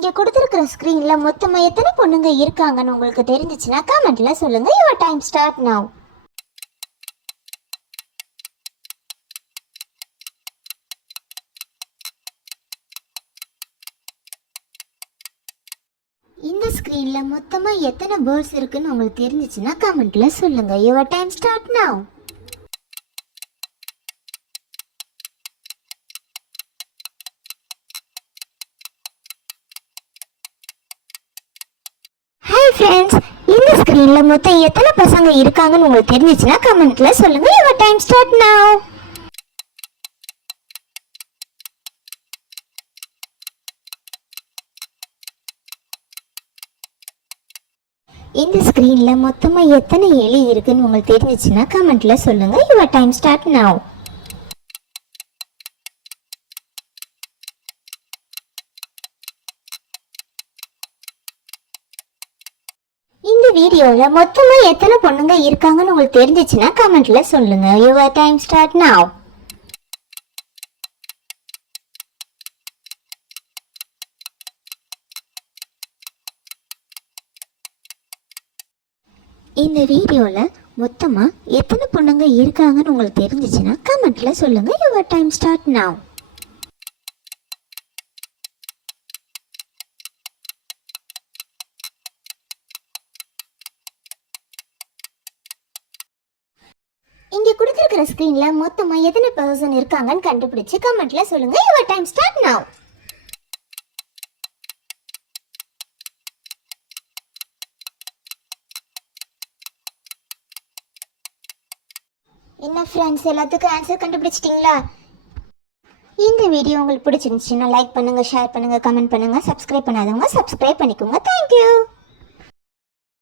இங்கே கொடுத்துருக்கிற ஸ்க்ரீனில் மொத்தமாக எத்தனை பொண்ணுங்க இருக்காங்கன்னு உங்களுக்கு தெரிஞ்சிச்சுன்னா கமெண்ட்டில் சொல்லுங்கள். Your time start now. இந்த ஸ்க்ரீனில் மொத்தமாக எத்தனை பேர்ட்ஸ் இருக்குன்னு உங்களுக்கு தெரிஞ்சிச்சுன்னா கமெண்ட்டில் சொல்லுங்கள். Your time start now. Hi friends, இந்த ஸ்க்ரீனில் மொத்தம் எத்தனை பசங்க இருக்காங்கன்னு உங்களுக்கு தெரிஞ்சிச்சுன்னா கமெண்ட்டில் சொல்லுங்கள். Your time start now. இந்த ஸ்க்ரீனில் மொத்தமாக எத்தனை எலி இருக்குன்னு உங்களுக்கு தெரிஞ்சிச்சுன்னா கமெண்ட்டில் சொல்லுங்கள். Your time start now. இந்த வீடியோவில் மொத்தமாக எத்தனை பொண்ணுங்க இருக்காங்கன்னு உங்களுக்கு தெரிஞ்சிச்சுன்னா கமெண்ட்டில் சொல்லுங்கள். Your time start now. இந்த வீடியோவில் மொத்தமாக எத்தனை பொண்ணுங்க இருக்காங்கன்னு உங்களுக்கு தெரிஞ்சிச்சுன்னா கமெண்ட்டில் சொல்லுங்கள். Your time start now. இங்கே கொடுத்துருக்கிற ஸ்க்ரீனில் மொத்தமாக எத்தனை பர்சன் இருக்காங்கன்னு கண்டுபிடிச்சு கமெண்ட்டில் சொல்லுங்கள். Your time start now. என்ன ஃப்ரெண்ட்ஸ், எல்லாத்துக்கும் ஆன்சர் கண்டுபிடிச்சிட்டிங்களா? இந்த வீடியோ உங்களுக்கு பிடிச்சிருந்துச்சுன்னா லைக் பண்ணுங்கள், ஷேர் பண்ணுங்கள், கமெண்ட் பண்ணுங்கள். சப்ஸ்கிரைப் பண்ணாதவங்க சப்ஸ்கிரைப் பண்ணிக்கோங்க. தேங்க்யூ.